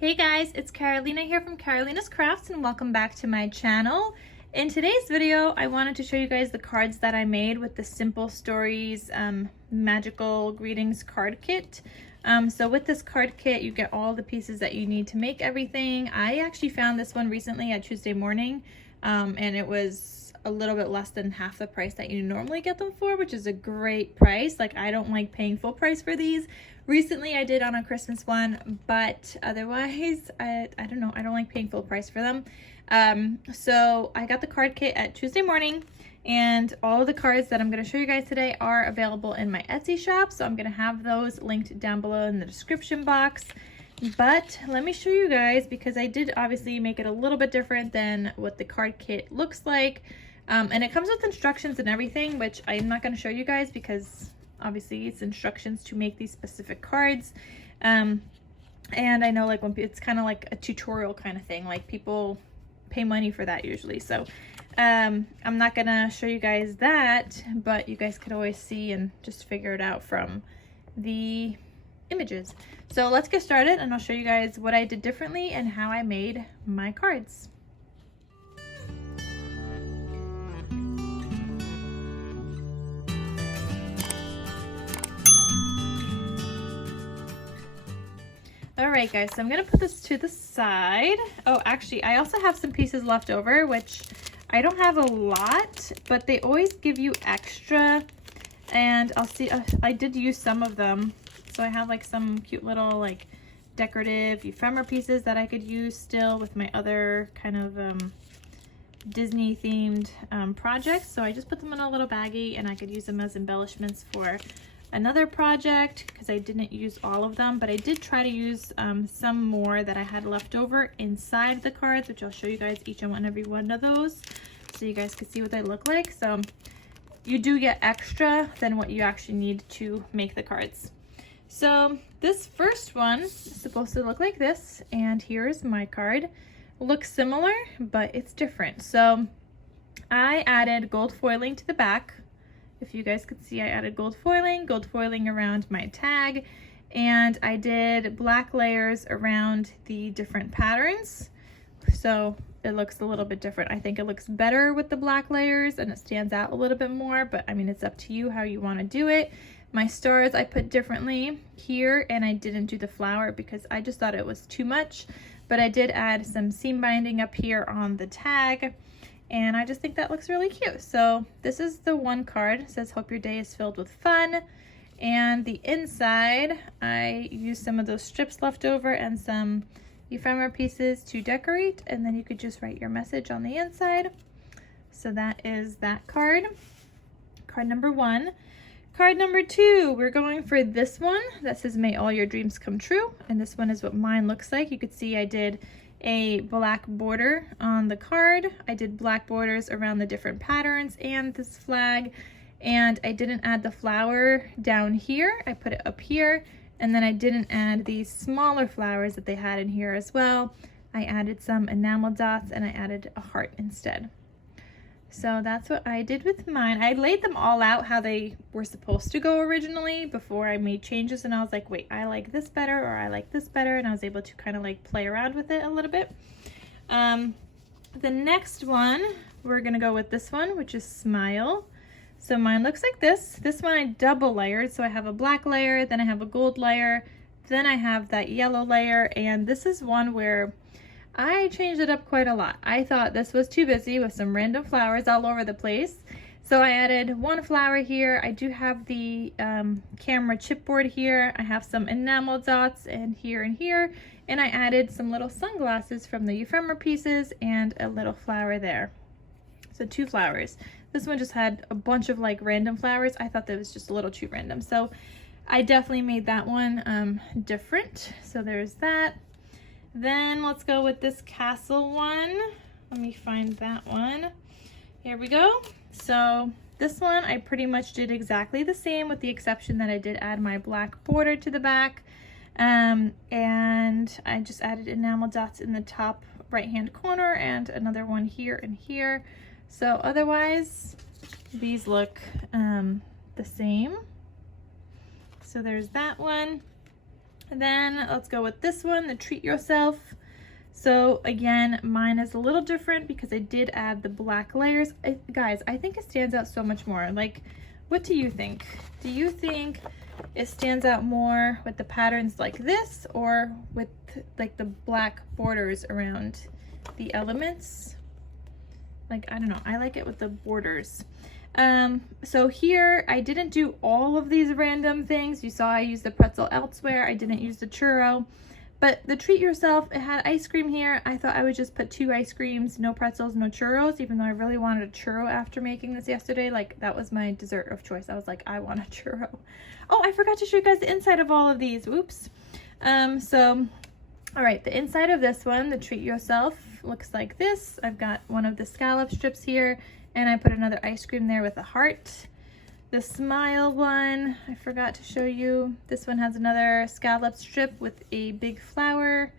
Hey guys, it's Carolina here from KarolinasKrafts and welcome back to my channel. In today's video, I wanted to show you guys the cards that I made with the Simple Stories Magical Greetings card kit. So with this card kit, you get all the pieces that you need to make everything. I actually found this one recently at Tuesday morning and it was a little bit less than half the price that you normally get them for, which is a great price. Like, I don't like paying full price for these. Recently I did on a Christmas one, but otherwise I don't know, I don't like paying full price for them. So I got the card kit at Tuesday morning, and all of the cards that I'm going to show you guys today are available in my Etsy shop, so I'm going to have those linked down below in the description box. But let me show you guys, because I did obviously make it a little bit different than what the card kit looks like. And it comes with instructions and everything, which I'm not going to show you guys because obviously it's instructions to make these specific cards. And I know, like, when it's kind of like a tutorial kind of thing, like people pay money for that usually. So I'm not going to show you guys that, but you guys could always see and just figure it out from the images. So let's get started and I'll show you guys what I did differently and how I made my cards. All right, guys, so I'm gonna put this to the side. Oh, actually, I also have some pieces left over, which I don't have a lot, but they always give you extra, and I'll see, I did use some of them. So I have like some cute little like decorative ephemera pieces that I could use still with my other kind of Disney themed projects. So I just put them in a little baggie and I could use them as embellishments for another project because I didn't use all of them, but I did try to use some more that I had left over inside the cards, which I'll show you guys each and every one of those so you guys can see what they look like. So you do get extra than what you actually need to make the cards. So this first one is supposed to look like this, and here's my card. Looks similar, but it's different. So I added gold foiling to the back. If you guys could see, I added gold foiling around my tag, and I did black layers around the different patterns. So it looks a little bit different. I think it looks better with the black layers and it stands out a little bit more, but I mean, it's up to you how you want to do it. My stars I put differently here, and I didn't do the flower because I just thought it was too much, but I did add some seam binding up here on the tag. And I just think that looks really cute. So this is the one card. It says, hope your day is filled with fun. And the inside, I used some of those strips left over and some ephemera pieces to decorate. And then you could just write your message on the inside. So that is that card. Card number one. Card number two, we're going for this one that says, may all your dreams come true. And this one is what mine looks like. You could see I did a black border on the card. I did black borders around the different patterns and this flag, and I didn't add the flower down here. I put it up here, and then I didn't add these smaller flowers that they had in here as well. I added some enamel dots and I added a heart instead. So that's what I did with mine. I laid them all out how they were supposed to go originally before I made changes, and I was like, wait, I like this better, or I like this better, and I was able to kind of like play around with it a little bit. The next one, we're gonna go with this one, which is Smile. So mine looks like this. This one I double layered, so I have a black layer, then I have a gold layer, then I have that yellow layer, and this is one where I changed it up quite a lot. I thought this was too busy with some random flowers all over the place. So I added one flower here. I do have the camera chipboard here. I have some enamel dots and here, and I added some little sunglasses from the ephemera pieces and a little flower there. So two flowers. This one just had a bunch of like random flowers. I thought that was just a little too random. So I definitely made that one different. So there's that. Then let's go with this castle one. Let me find that one. Here we go. So this one I pretty much did exactly the same, with the exception that I did add my black border to the back. And I just added enamel dots in the top right hand corner and another one here and here. So otherwise these look the same. So there's that one. And then let's go with this one, the Treat Yourself. So again, mine is a little different because I did add the black layers. Guys, I think it stands out so much more. Like, what do you think? Do you think it stands out more with the patterns like this or with like the black borders around the elements? Like, I don't know, I like it with the borders. So here I didn't do all of these random things. You saw I used the pretzel elsewhere. I didn't use the churro, but the Treat Yourself, it had ice cream here. I thought I would just put 2 ice creams, no pretzels, no churros, even though I really wanted a churro after making this yesterday. Like, that was my dessert of choice. I was like, I want a churro. Oh, I forgot to show you guys the inside of all of these. Oops. All right, the inside of this one, the Treat Yourself, looks like this. I've got one of the scallop strips here, and I put another ice cream there with a heart. The Smile one, I forgot to show you. This one has another scallop strip with a big flower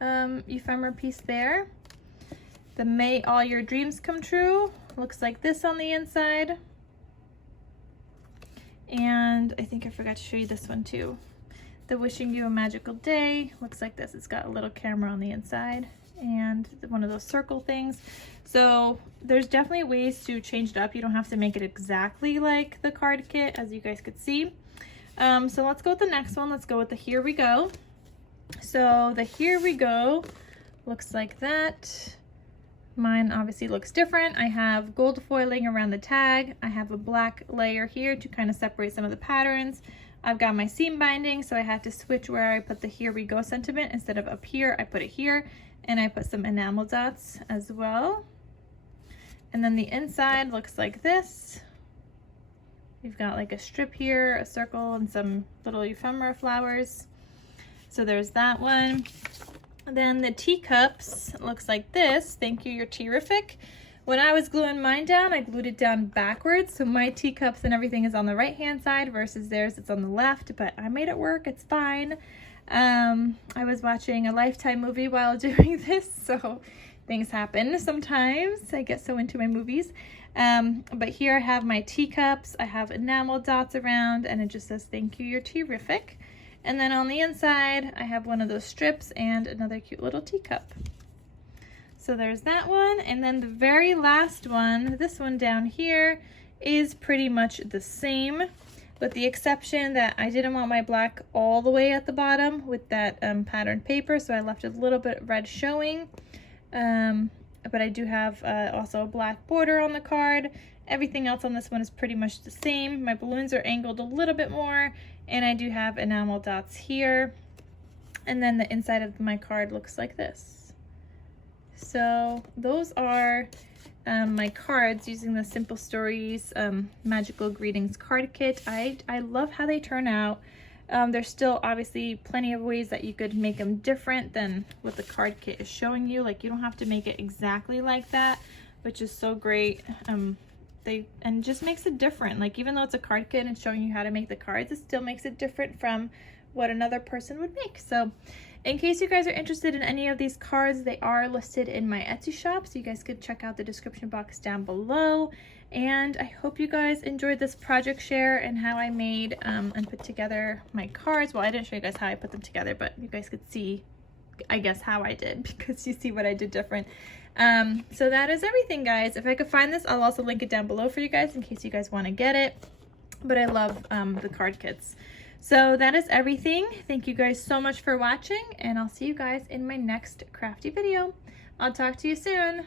ephemera piece there. The May All Your Dreams Come True looks like this on the inside. And I think I forgot to show you this one too. The Wishing You a Magical Day looks like this. It's got a little camera on the inside and one of those circle things. So there's definitely ways to change it up. You don't have to make it exactly like the card kit, as you guys could see. So let's go with the next one. Let's go with the Here We Go. So the Here We Go looks like that. Mine obviously looks different. I have gold foiling around the tag. I have a black layer here to kind of separate some of the patterns. I've got my seam binding, so I had to switch where I put the Here We Go sentiment. Instead of up here, I put it here, and I put some enamel dots as well. And then the inside looks like this. You've got like a strip here, a circle, and some little ephemera flowers. So there's that one. And then the teacups looks like this. Thank you, you're terrific. When I was gluing mine down, I glued it down backwards, so my teacups and everything is on the right hand side versus theirs, it's on the left, but I made it work, it's fine. I was watching a Lifetime movie while doing this, so things happen sometimes. I get so into my movies. But here I have my teacups, I have enamel dots around, and it just says, thank you, you're terrific. And then on the inside, I have one of those strips and another cute little teacup. So there's that one. And then the very last one, this one down here, is pretty much the same, with the exception that I didn't want my black all the way at the bottom with that patterned paper, so I left a little bit of red showing. But I do have also a black border on the card. Everything else on this one is pretty much the same. My balloons are angled a little bit more, and I do have enamel dots here. And then the inside of my card looks like this. So those are my cards using the Simple Stories Magical Greetings card kit. I love how they turn out. There's still obviously plenty of ways that you could make them different than what the card kit is showing you. Like, you don't have to make it exactly like that, which is so great. And just makes it different. Like, even though it's a card kit and it's showing you how to make the cards, it still makes it different from what another person would make. So in case you guys are interested in any of these cards, they are listed in my Etsy shop, so you guys could check out the description box down below. And I hope you guys enjoyed this project share and how I made and put together my cards. Well, I didn't show you guys how I put them together, but you guys could see, I guess, how I did, because you see what I did different. So that is everything, guys. If I could find this, I'll also link it down below for you guys in case you guys want to get it. But I love the card kits. So that is everything. Thank you guys so much for watching, and I'll see you guys in my next crafty video. I'll talk to you soon.